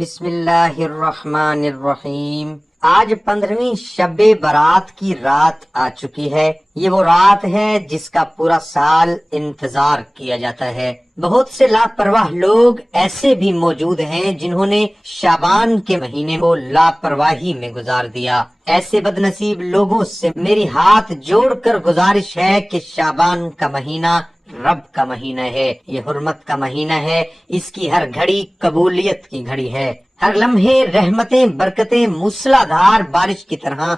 بسم اللہ الرحمن الرحیم۔ آج 15ویں شب برات کی رات آ چکی ہے۔ یہ وہ رات ہے جس کا پورا سال انتظار کیا جاتا ہے۔ بہت سے لاپرواہ لوگ ایسے بھی موجود ہیں جنہوں نے شعبان کے مہینے کو لاپرواہی میں گزار دیا۔ ایسے بد نصیب لوگوں سے میری ہاتھ جوڑ کر گزارش ہے کہ شعبان کا مہینہ رب کا مہینہ ہے، یہ حرمت کا مہینہ ہے، اس کی ہر گھڑی قبولیت کی گھڑی ہے۔ ہر لمحے رحمتیں برکتیں موسلادھار بارش کی طرح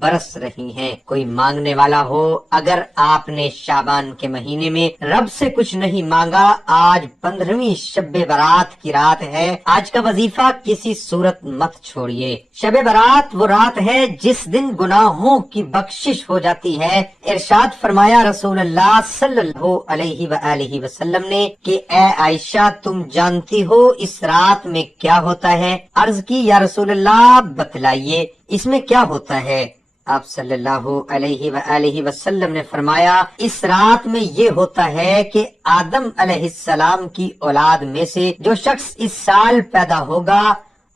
برس رہی ہیں۔ کوئی مانگنے والا ہو، اگر آپ نے شعبان کے مہینے میں رب سے کچھ نہیں مانگا، آج 15ویں شب برات کی رات ہے، آج کا وظیفہ کسی صورت مت چھوڑیے۔ شب برات وہ رات ہے جس دن گناہوں کی بخشش ہو جاتی ہے۔ ارشاد فرمایا رسول اللہ صلی اللہ علیہ وآلہ وسلم نے کہ اے عائشہ، تم جانتی ہو اس رات میں کیا ہوتا ہے؟ عرض کی یا رسول اللہ بتلائیے، اس میں کیا ہوتا ہے؟ آپ صلی اللہ علیہ وآلہ وسلم نے فرمایا اس رات میں یہ ہوتا ہے کہ آدم علیہ السلام کی اولاد میں سے جو شخص اس سال پیدا ہوگا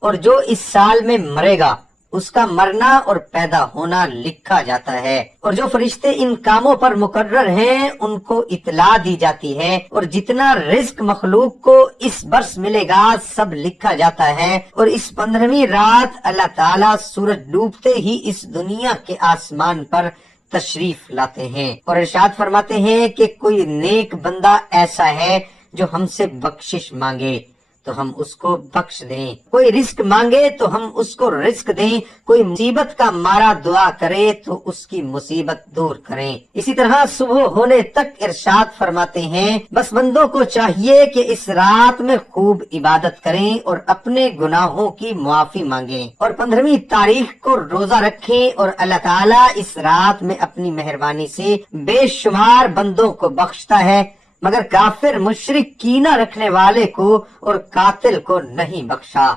اور جو اس سال میں مرے گا، اس کا مرنا اور پیدا ہونا لکھا جاتا ہے، اور جو فرشتے ان کاموں پر مقرر ہیں ان کو اطلاع دی جاتی ہے، اور جتنا رزق مخلوق کو اس برس ملے گا سب لکھا جاتا ہے۔ اور اس 15ویں رات اللہ تعالیٰ سورج ڈوبتے ہی اس دنیا کے آسمان پر تشریف لاتے ہیں اور ارشاد فرماتے ہیں کہ کوئی نیک بندہ ایسا ہے جو ہم سے بخشش مانگے تو ہم اس کو بخش دیں، کوئی رزق مانگے تو ہم اس کو رزق دیں، کوئی مصیبت کا مارا دعا کرے تو اس کی مصیبت دور کریں۔ اسی طرح صبح ہونے تک ارشاد فرماتے ہیں بس بندوں کو چاہیے کہ اس رات میں خوب عبادت کریں اور اپنے گناہوں کی معافی مانگیں، اور 15ویں تاریخ کو روزہ رکھیں، اور اللہ تعالیٰ اس رات میں اپنی مہربانی سے بے شمار بندوں کو بخشتا ہے، مگر کافر مشرک کینہ رکھنے والے کو اور قاتل کو نہیں بخشا۔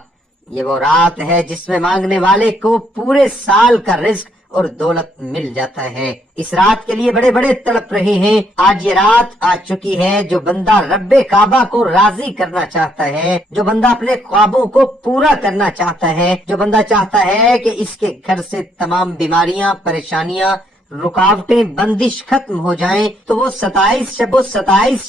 یہ وہ رات ہے جس میں مانگنے والے کو پورے سال کا رزق اور دولت مل جاتا ہے۔ اس رات کے لیے بڑے بڑے تڑپ رہے ہیں۔ آج یہ رات آ چکی ہے۔ جو بندہ رب کعبہ کو راضی کرنا چاہتا ہے، جو بندہ اپنے خوابوں کو پورا کرنا چاہتا ہے، جو بندہ چاہتا ہے کہ اس کے گھر سے تمام بیماریاں، پریشانیاں، رکاوٹیں، بندش ختم ہو جائیں، تو وہ 27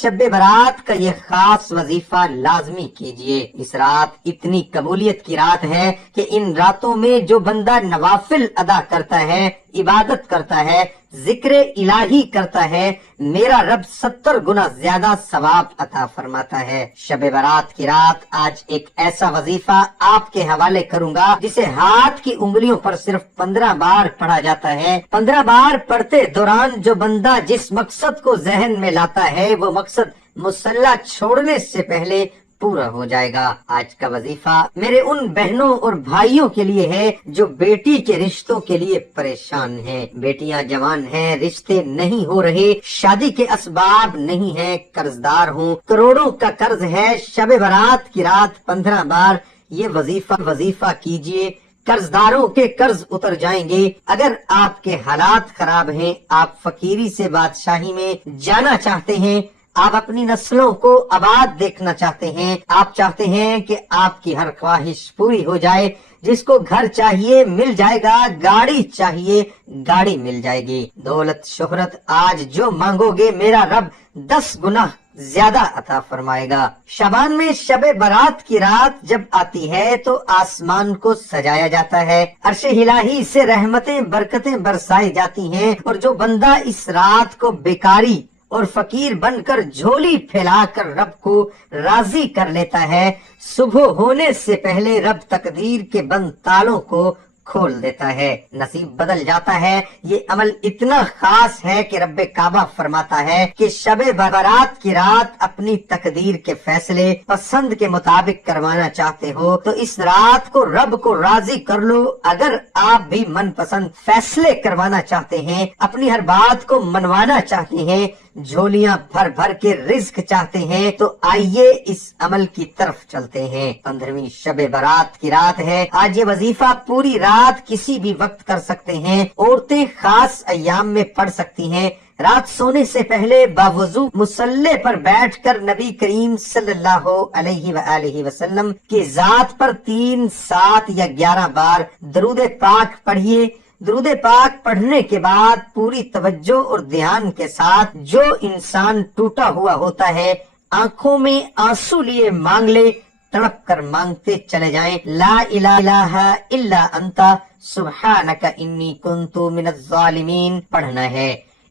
شب برات کا یہ خاص وظیفہ لازمی کیجئے۔ اس رات اتنی قبولیت کی رات ہے کہ ان راتوں میں جو بندہ نوافل ادا کرتا ہے، عبادت کرتا ہے، ذکر الہی کرتا ہے، میرا رب 70 گنا زیادہ ثواب عطا فرماتا ہے۔ شب برات کی رات آج ایک ایسا وظیفہ آپ کے حوالے کروں گا جسے ہاتھ کی انگلیوں پر صرف 15 بار پڑھا جاتا ہے۔ 15 بار پڑھتے دوران جو بندہ جس مقصد کو ذہن میں لاتا ہے وہ مقصد مصلی چھوڑنے سے پہلے پورا ہو جائے گا۔ آج کا وظیفہ میرے ان بہنوں اور بھائیوں کے لیے ہے جو بیٹی کے رشتوں کے لیے پریشان ہیں۔ بیٹیاں جوان ہیں، رشتے نہیں ہو رہے، شادی کے اسباب نہیں ہیں، قرضدار ہوں، کروڑوں کا قرض ہے۔ شب برات کی رات 15 بار یہ وظیفہ کیجئے، قرضداروں کے قرض اتر جائیں گے۔ اگر آپ کے حالات خراب ہیں، آپ فقیری سے بادشاہی میں جانا چاہتے ہیں، آپ اپنی نسلوں کو آباد دیکھنا چاہتے ہیں، آپ چاہتے ہیں کہ آپ کی ہر خواہش پوری ہو جائے، جس کو گھر چاہیے مل جائے گا، گاڑی چاہیے گاڑی مل جائے گی، دولت شہرت آج جو مانگو گے میرا رب 10 گنا زیادہ عطا فرمائے گا۔ شعبان میں شب برات کی رات جب آتی ہے تو آسمان کو سجایا جاتا ہے، عرش الہی سے رحمتیں برکتیں برسائی جاتی ہیں، اور جو بندہ اس رات کو بیکاری اور فقیر بن کر جھولی پھیلا کر رب کو راضی کر لیتا ہے، صبح ہونے سے پہلے رب تقدیر کے بند تالوں کو کھول دیتا ہے، نصیب بدل جاتا ہے۔ یہ عمل اتنا خاص ہے کہ رب کعبہ فرماتا ہے کہ شب برات کی رات اپنی تقدیر کے فیصلے پسند کے مطابق کروانا چاہتے ہو تو اس رات کو رب کو راضی کر لو۔ اگر آپ بھی من پسند فیصلے کروانا چاہتے ہیں، اپنی ہر بات کو منوانا چاہتے ہیں، جھولیاں بھر بھر کے رزق چاہتے ہیں، تو آئیے اس عمل کی طرف چلتے ہیں۔ 15ویں شب برات کی رات ہے۔ آج یہ وظیفہ پوری رات کسی بھی وقت کر سکتے ہیں، عورتیں خاص ایام میں پڑھ سکتی ہیں، رات سونے سے پہلے باوضو مصلی پر بیٹھ کر نبی کریم صلی اللہ علیہ وآلہ وسلم کی ذات پر 3، 7 یا 11 بار درود پاک پڑھیے۔ درود پاک پڑھنے کے بعد پوری توجہ اور دھیان کے ساتھ جو انسان ٹوٹا ہوا ہوتا ہے آنکھوں میں آنسو لیے مانگ لے، تڑپ کر مانگتے چلے جائیں، لا الہ الا انت سبحانک انی کنت من الظالمین پڑھنا ہے۔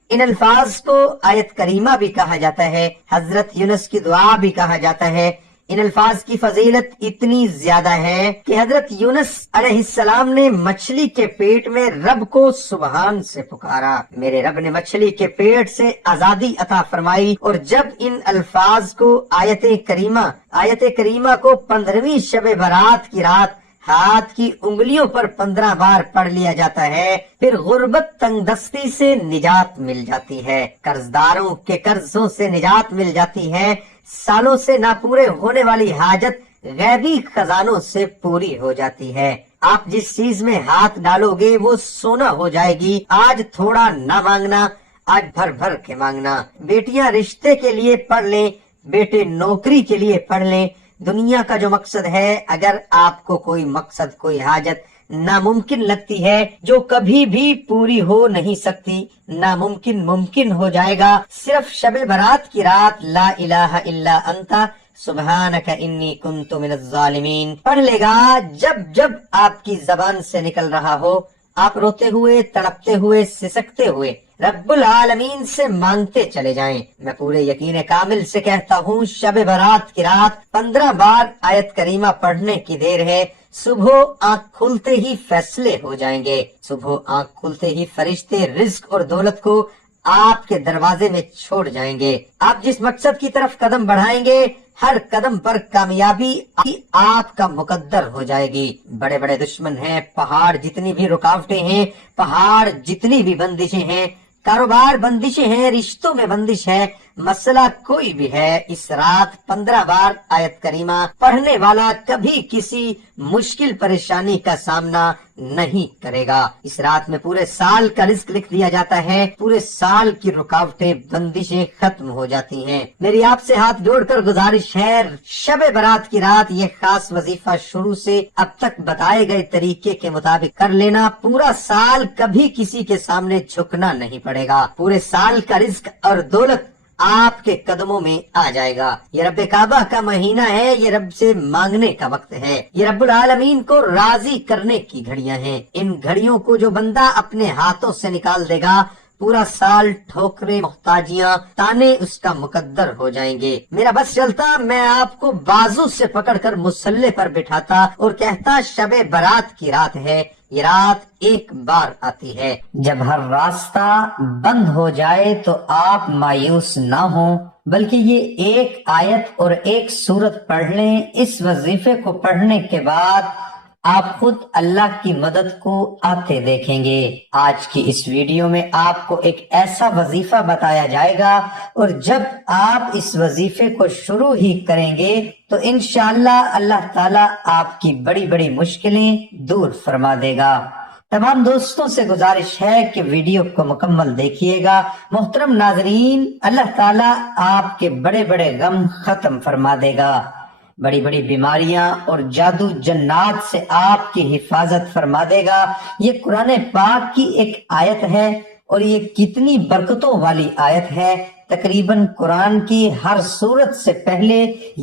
ان الفاظ کو آیت کریمہ بھی کہا جاتا ہے، حضرت یونس کی دعا بھی کہا جاتا ہے۔ ان الفاظ کی فضیلت اتنی زیادہ ہے کہ حضرت یونس علیہ السلام نے مچھلی کے پیٹ میں رب کو سبحان سے پکارا، میرے رب نے مچھلی کے پیٹ سے آزادی عطا فرمائی۔ اور جب ان الفاظ کو آیت کریمہ کو 15ویں شب برات کی رات ہاتھ کی انگلیوں پر 15 بار پڑھ لیا جاتا ہے، پھر غربت تنگ دستی سے نجات مل جاتی ہے، قرضداروں کے قرضوں سے نجات مل جاتی ہے، سالوں سے نہ پورے ہونے والی حاجت غیبی خزانوں سے پوری ہو جاتی ہے۔ آپ جس چیز میں ہاتھ ڈالو گے وہ سونا ہو جائے گی۔ آج تھوڑا نہ مانگنا، آج بھر بھر کے مانگنا۔ بیٹیاں رشتے کے لیے پڑھ لیں، بیٹے نوکری کے لیے پڑھ لیں۔ دنیا کا جو مقصد ہے، اگر آپ کو کوئی مقصد، کوئی حاجت ناممکن لگتی ہے جو کبھی بھی پوری ہو نہیں سکتی، ناممکن ممکن ہو جائے گا۔ صرف شب برات کی رات لا الہ الا انت سبحانک انی کنت من الظالمین پڑھ لے گا۔ جب آپ کی زبان سے نکل رہا ہو، آپ روتے ہوئے، تڑپتے ہوئے، سسکتے ہوئے رب العالمین سے مانگتے چلے جائیں۔ میں پورے یقین کامل سے کہتا ہوں، شب برات کی رات 15 بار آیت کریمہ پڑھنے کی دیر ہے۔ صبح آنکھ کھلتے ہی فیصلے ہو جائیں گے، صبح آنکھ کھلتے ہی فرشتے رزق اور دولت کو آپ کے دروازے میں چھوڑ جائیں گے۔ آپ جس مقصد کی طرف قدم بڑھائیں گے، ہر قدم پر کامیابی آپ کا مقدر ہو جائے گی۔ بڑے بڑے دشمن ہیں، پہاڑ جتنی بھی رکاوٹیں ہیں، پہاڑ جتنی بھی بندشیں ہیں، کاروبار بندشیں ہیں، رشتوں میں بندش ہے، مسئلہ کوئی بھی ہے، اس رات 15 بار آیت کریمہ پڑھنے والا کبھی کسی مشکل پریشانی کا سامنا نہیں کرے گا۔ اس رات میں پورے سال کا رزق لکھ دیا جاتا ہے، پورے سال کی رکاوٹیں، بندشیں ختم ہو جاتی ہیں۔ میری آپ سے ہاتھ جوڑ کر گزارش ہے، شب برات کی رات یہ خاص وظیفہ شروع سے اب تک بتائے گئے طریقے کے مطابق کر لینا، پورا سال کبھی کسی کے سامنے جھکنا نہیں پڑے گا، پورے سال کا رزق اور دولت آپ کے قدموں میں آ جائے گا۔ یہ رب کعبہ کا مہینہ ہے، یہ رب سے مانگنے کا وقت ہے، یہ رب العالمین کو راضی کرنے کی گھڑیاں ہیں۔ ان گھڑیوں کو جو بندہ اپنے ہاتھوں سے نکال دے گا، پورا سال ٹھوکریں، محتاجیاں، تانے اس کا مقدر ہو جائیں گے۔ میرا بس چلتا، میں آپ کو بازو سے پکڑ کر مصلی پر بٹھاتا اور کہتا، شب برات کی رات ہے، یہ رات ایک بار آتی ہے۔ جب ہر راستہ بند ہو جائے تو آپ مایوس نہ ہوں، بلکہ یہ ایک آیت اور ایک سورت پڑھ لیں۔ اس وظیفے کو پڑھنے کے بعد آپ خود اللہ کی مدد کو آتے دیکھیں گے۔ آج کی اس ویڈیو میں آپ کو ایک ایسا وظیفہ بتایا جائے گا، اور جب آپ اس وظیفے کو شروع ہی کریں گے تو انشاءاللہ اللہ تعالیٰ آپ کی بڑی بڑی مشکلیں دور فرما دے گا۔ تمام دوستوں سے گزارش ہے کہ ویڈیو کو مکمل دیکھیے گا۔ محترم ناظرین، اللہ تعالیٰ آپ کے بڑے بڑے غم ختم فرما دے گا، بڑی بڑی بیماریاں اور جادو جنات سے آپ کی حفاظت فرما دے گا۔ یہ قرآن پاک کی ایک آیت ہے، اور یہ کتنی برکتوں والی آیت ہے۔ تقریباً قرآن کی ہر سورت سے پہلے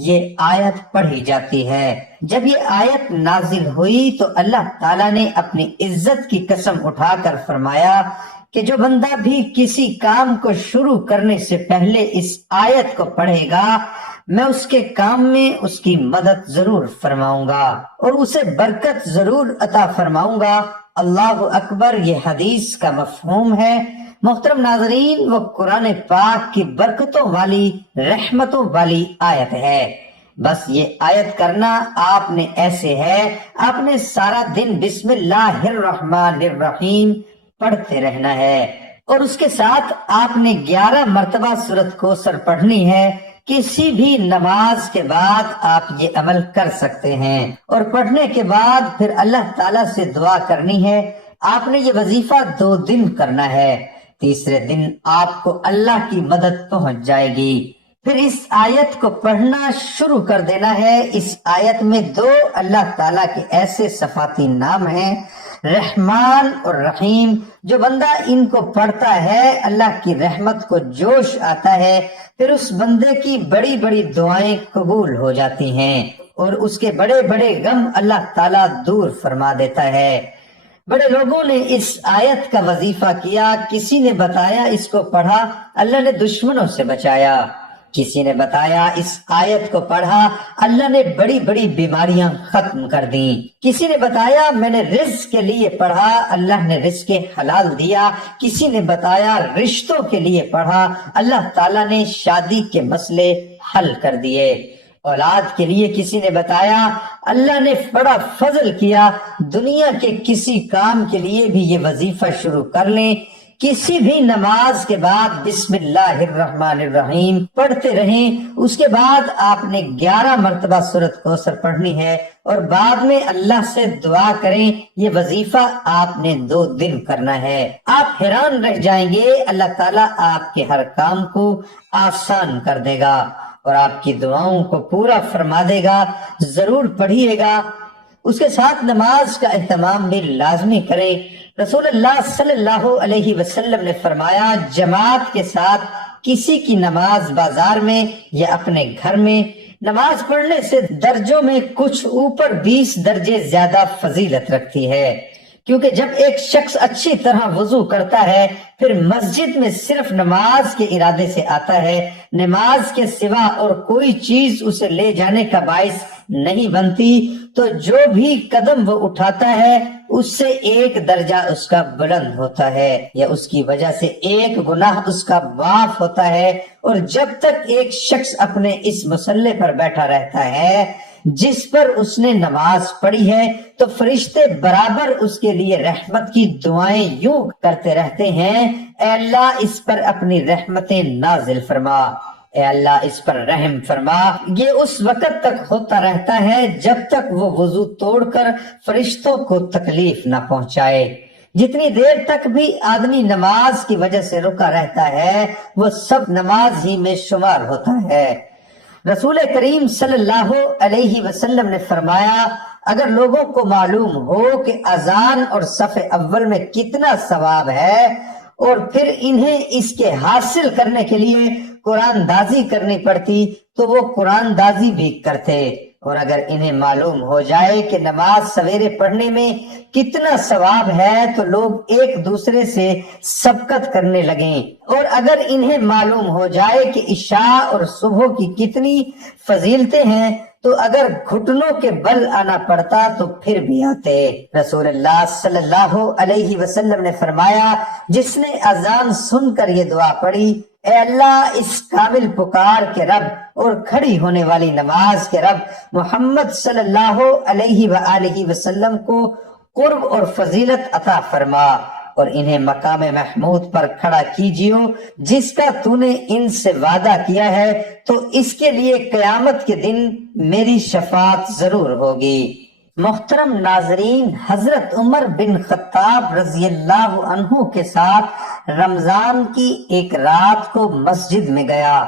یہ آیت پڑھی جاتی ہے۔ جب یہ آیت نازل ہوئی تو اللہ تعالیٰ نے اپنی عزت کی قسم اٹھا کر فرمایا کہ جو بندہ بھی کسی کام کو شروع کرنے سے پہلے اس آیت کو پڑھے گا، میں اس کے کام میں اس کی مدد ضرور فرماؤں گا اور اسے برکت ضرور عطا فرماؤں گا۔ اللہ اکبر، یہ حدیث کا مفہوم ہے۔ محترم ناظرین، وہ قرآن پاک کی برکتوں والی، رحمتوں والی آیت ہے۔ بس یہ آیت کرنا آپ نے ایسے ہے، آپ نے سارا دن بسم اللہ الرحمن الرحیم پڑھتے رہنا ہے، اور اس کے ساتھ آپ نے 11 مرتبہ سورۃ کوثر پڑھنی ہے۔ کسی بھی نماز کے بعد آپ یہ عمل کر سکتے ہیں، اور پڑھنے کے بعد پھر اللہ تعالیٰ سے دعا کرنی ہے۔ آپ نے یہ وظیفہ 2 دن کرنا ہے۔ تیسرے دن آپ کو اللہ کی مدد پہنچ جائے گی۔ پھر اس آیت کو پڑھنا شروع کر دینا ہے۔ اس آیت میں 2 اللہ تعالیٰ کے ایسے صفاتی نام ہیں، رحمان اور رحیم۔ جو بندہ ان کو پڑھتا ہے اللہ کی رحمت کو جوش آتا ہے، پھر اس بندے کی بڑی بڑی دعائیں قبول ہو جاتی ہیں اور اس کے بڑے بڑے غم اللہ تعالیٰ دور فرما دیتا ہے۔ بڑے لوگوں نے اس آیت کا وظیفہ کیا، کسی نے بتایا اس کو پڑھا اللہ نے دشمنوں سے بچایا، کسی نے بتایا اس آیت کو پڑھا اللہ نے بڑی بڑی بیماریاں ختم کر دیں، کسی نے بتایا میں نے رزق کے لیے پڑھا اللہ نے رزق حلال دیا، کسی نے بتایا رشتوں کے لیے پڑھا اللہ تعالیٰ نے شادی کے مسئلے حل کر دیے، اولاد کے لیے کسی نے بتایا اللہ نے بڑا فضل کیا۔ دنیا کے کسی کام کے لیے بھی یہ وظیفہ شروع کر لیں، کسی بھی نماز کے بعد بسم اللہ الرحمن الرحیم پڑھتے رہیں، اس کے بعد آپ نے 11 مرتبہ سورۃ کوثر پڑھنی ہے اور بعد میں اللہ سے دعا کریں۔ یہ وظیفہ آپ نے 2 دن کرنا ہے، آپ حیران رہ جائیں گے، اللہ تعالیٰ آپ کے ہر کام کو آسان کر دے گا اور آپ کی دعاؤں کو پورا فرما دے گا۔ ضرور پڑھیے گا، اس کے ساتھ نماز کا اہتمام بھی لازمی کریں۔ رسول اللہ صلی اللہ علیہ وسلم نے فرمایا جماعت کے ساتھ کسی کی نماز بازار میں یا اپنے گھر میں نماز پڑھنے سے درجوں میں کچھ اوپر 20 درجے زیادہ فضیلت رکھتی ہے، کیونکہ جب ایک شخص اچھی طرح وضو کرتا ہے پھر مسجد میں صرف نماز کے ارادے سے آتا ہے، نماز کے سوا اور کوئی چیز اسے لے جانے کا باعث نہیں بنتی، تو جو بھی قدم وہ اٹھاتا ہے اس سے 1 درجہ اس کا بلند ہوتا ہے یا اس کی وجہ سے 1 گناہ اس کا معاف ہوتا ہے۔ اور جب تک ایک شخص اپنے اس مصلی پر بیٹھا رہتا ہے جس پر اس نے نماز پڑھی ہے تو فرشتے برابر اس کے لیے رحمت کی دعائیں یوں کرتے رہتے ہیں، اے اللہ اس پر اپنی رحمتیں نازل فرما، اے اللہ اس پر رحم فرما۔ یہ اس وقت تک ہوتا رہتا ہے جب تک وہ وضو توڑ کر فرشتوں کو تکلیف نہ پہنچائے۔ جتنی دیر تک بھی آدمی نماز کی وجہ سے رکا رہتا ہے وہ سب نماز ہی میں شمار ہوتا ہے۔ رسول کریم صلی اللہ علیہ وسلم نے فرمایا اگر لوگوں کو معلوم ہو کہ اذان اور صف اول میں کتنا ثواب ہے اور پھر انہیں اس کے حاصل کرنے کے لیے قرآن دازی کرنی پڑتی تو وہ قرآن دازی بھی کرتے، اور اگر انہیں معلوم ہو جائے کہ نماز سویرے پڑھنے میں کتنا ثواب ہے تو لوگ ایک دوسرے سے سبقت کرنے لگیں، اور اگر انہیں معلوم ہو جائے کہ عشاء اور صبح کی کتنی فضیلتیں ہیں تو اگر گھٹنوں کے بل آنا پڑتا تو پھر بھی آتے۔ رسول اللہ صلی اللہ علیہ وسلم نے فرمایا جس نے اذان سن کر یہ دعا پڑھی، اے اللہ اس قابل پکار کے رب اور کھڑی ہونے والی نماز کے رب محمد صلی اللہ علیہ وآلہ وسلم کو قرب اور فضیلت عطا فرما اور انہیں مقام محمود پر کھڑا کیجیو جس کا تو نے ان سے وعدہ کیا ہے، تو اس کے لیے قیامت کے دن میری شفاعت ضرور ہوگی۔ محترم ناظرین، حضرت عمر بن خطاب رضی اللہ عنہ کے ساتھ رمضان کی ایک رات کو مسجد میں گیا،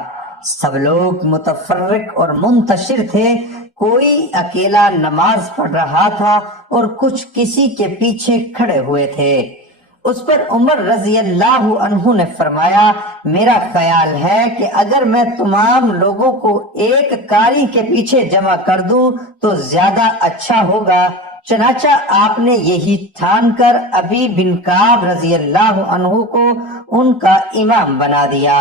سب لوگ متفرق اور منتشر تھے، کوئی اکیلا نماز پڑھ رہا تھا اور کچھ کسی کے پیچھے کھڑے ہوئے تھے۔ اس پر عمر رضی اللہ عنہ نے فرمایا میرا خیال ہے کہ اگر میں تمام لوگوں کو ایک قاری کے پیچھے جمع کر دوں تو زیادہ اچھا ہوگا، چنانچہ آپ نے یہی ٹھان کر ابی بن کعب رضی اللہ عنہ کو ان کا امام بنا دیا۔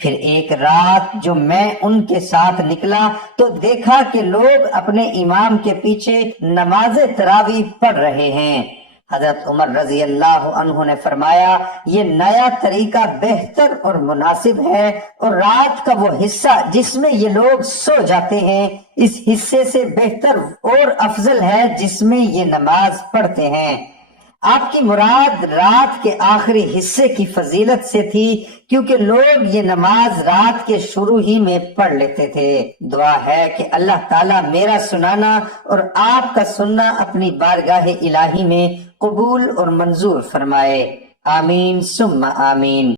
پھر ایک رات جو میں ان کے ساتھ نکلا تو دیکھا کہ لوگ اپنے امام کے پیچھے نماز تراویح پڑھ رہے ہیں۔ حضرت عمر رضی اللہ عنہ نے فرمایا یہ نیا طریقہ بہتر اور مناسب ہے، اور رات کا وہ حصہ جس میں یہ لوگ سو جاتے ہیں اس حصے سے بہتر اور افضل ہے جس میں یہ نماز پڑھتے ہیں۔ آپ کی مراد رات کے آخری حصے کی فضیلت سے تھی، کیونکہ لوگ یہ نماز رات کے شروع ہی میں پڑھ لیتے تھے۔ دعا ہے کہ اللہ تعالیٰ میرا سنانا اور آپ کا سننا اپنی بارگاہ الہی میں قبول اور منظور فرمائے۔ آمین ثم آمین.